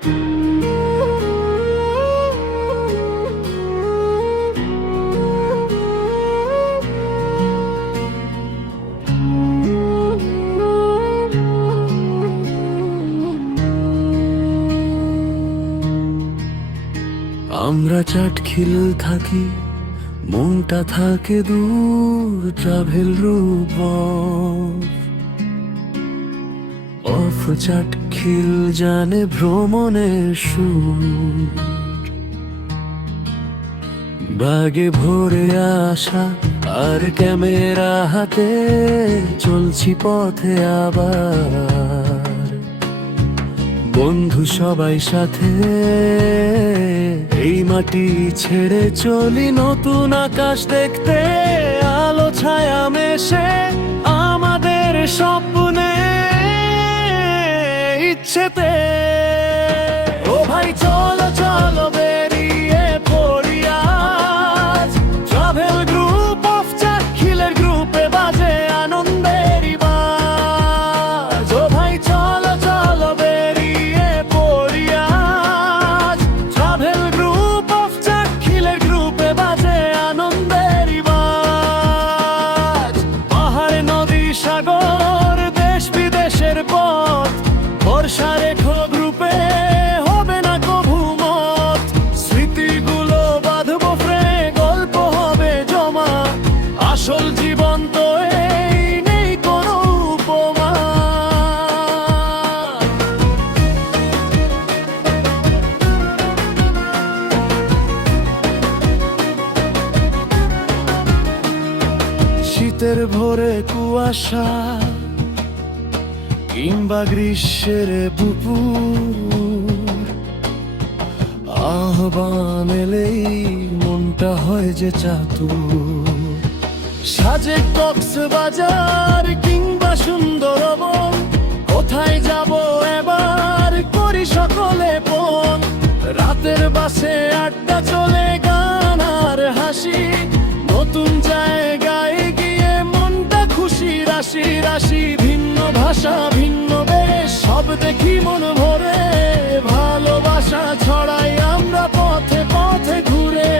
আমরা চাটখিল থাকি, মনটা থাকে দূর, ট্রাভেল রূপ অফ চাটখিল জানে ভ্রমণের সুর। বাগে ভরে আসা আর ক্যামেরা হাতে চলছি পথে আবার, বন্ধু সবাই সাথে এই মাটি ছেড়ে চলি নতুন আকাশ দেখতে। আলো ছায়া মেশে আমাদের স্বপ্নে ইচ্ছেতে। ও ভাই চলো চলো বেরিয়ে পড়ি আজ, ট্রাভেল গ্রুপ অফ চাটখিলের গ্রুপে বাজে আনন্দের বাজ। ও ভাই চলো চলো বেরিয়ে পড়ি আজ, ট্রাভেল গ্রুপ অফ চাটখিলের গ্রুপে বাজে আনন্দের বাজ। পাহাড় নদী সাগর দেশ বিদেশের পথ, ভরসা রেখো গ্রুপে হবে না কভু মত। স্মৃতিগুলো বাঁধবো ফ্রে, গল্প হবে জমা, আসল জীবন তো এই নেই কোনো উপমা। শীতের ভোরে কুয়াশা কিংবা গ্রীষ্মের দুপুর, আহ্বান এলেই মনটা হয় যে চাতুর। সাজে কক্সবাজার কিংবা সুন্দরবন, কোথায় যাব এবার করি সকলে পণ। রাতের বাসে আড্ডা চলে, গান আর হাসি, নতুন জায়গায় গিয়ে মনটা খুশি রাশি রাশি। ভিন্ন ভাষা ভিন্ন বেশ সব দেখি মন ভরে, ভালোবাসা ছড়াই আমরা পথে পথে ঘুরে।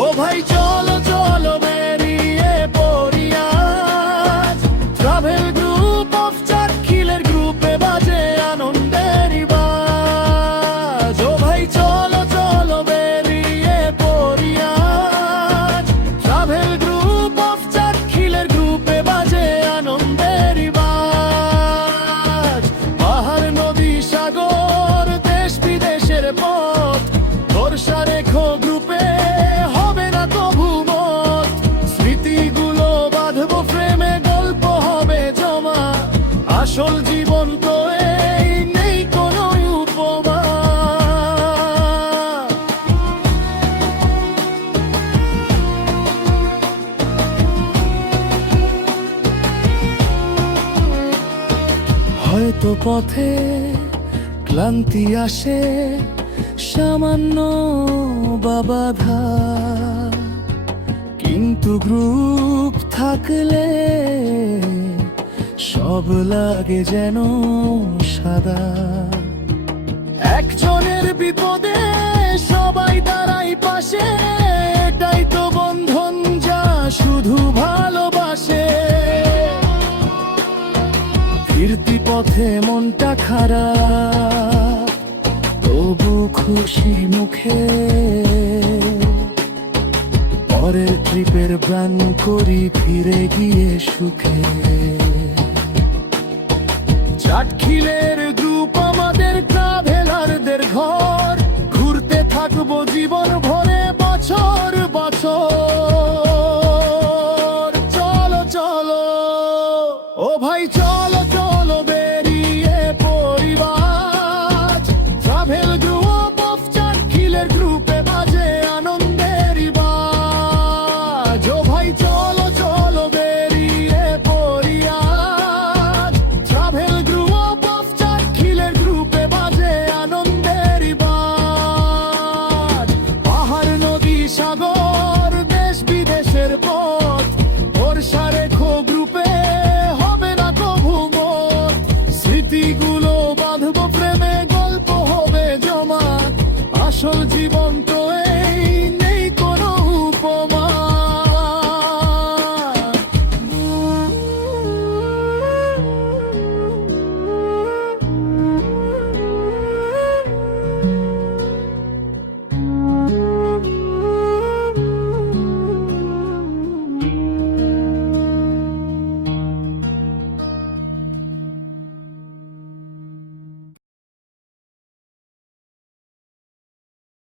ও ভাই চলো চলো বেরিয়ে পড়ি আজ, ট্রাভেল গ্রুপ অফ চাটখিলের গ্রুপে বাজে আনন্দের বাজ। ও ভাই চলো চলো বেরিয়ে পড়ি আজ, ট্রাভেল গ্রুপ অফ চাটখিলের গ্রুপে বাজে আনন্দের বাজ। পাহাড় নদী সাগর দেশ বিদেশের পথ, ভরসা রেখো গ্রুপে হবে না কভু মত। স্মৃতিগুলো বাঁধবো ফ্রেমে, গল্প হবে জমা, আসল জীবন তো এই নেই কোনো উপমা। হয়তো পথে ক্লান্তি আসে, সামান্য বাধা, কিন্তু গ্রুপ থাকলে সব লাগে যেন সাদা। একজনের বিপদে সবাই দাঁড়াই পাশে, এটাই তো বন্ধন যা শুধু ভালোবাসে। ফিরতি পথে মনটা খারাপ, তবু খুশি মুখে পরের ট্রিপের প্ল্যান করি, ফিরে গিয়ে সুখে। চাটখিলের গ্রুপ আমাদের ট্রাভেলারদের ঘর, ঘুরতে থাকবো জীবন ভরে বছর বছর। চলো চলো ও ভাই চলো চলো বেরিয়ে পড়ি আজ, ট্রাভেল গ্রুপ অফ চাটখিলের গ্রুপে বাজে আনন্দের বাজ। ও ভাই চলো চলো বেরিয়ে পড়ি আজ, ট্রাভেল গ্রুপ অফ চাটখিলের গ্রুপে বাজে আনন্দের বাজ। বাঁধবো প্রেম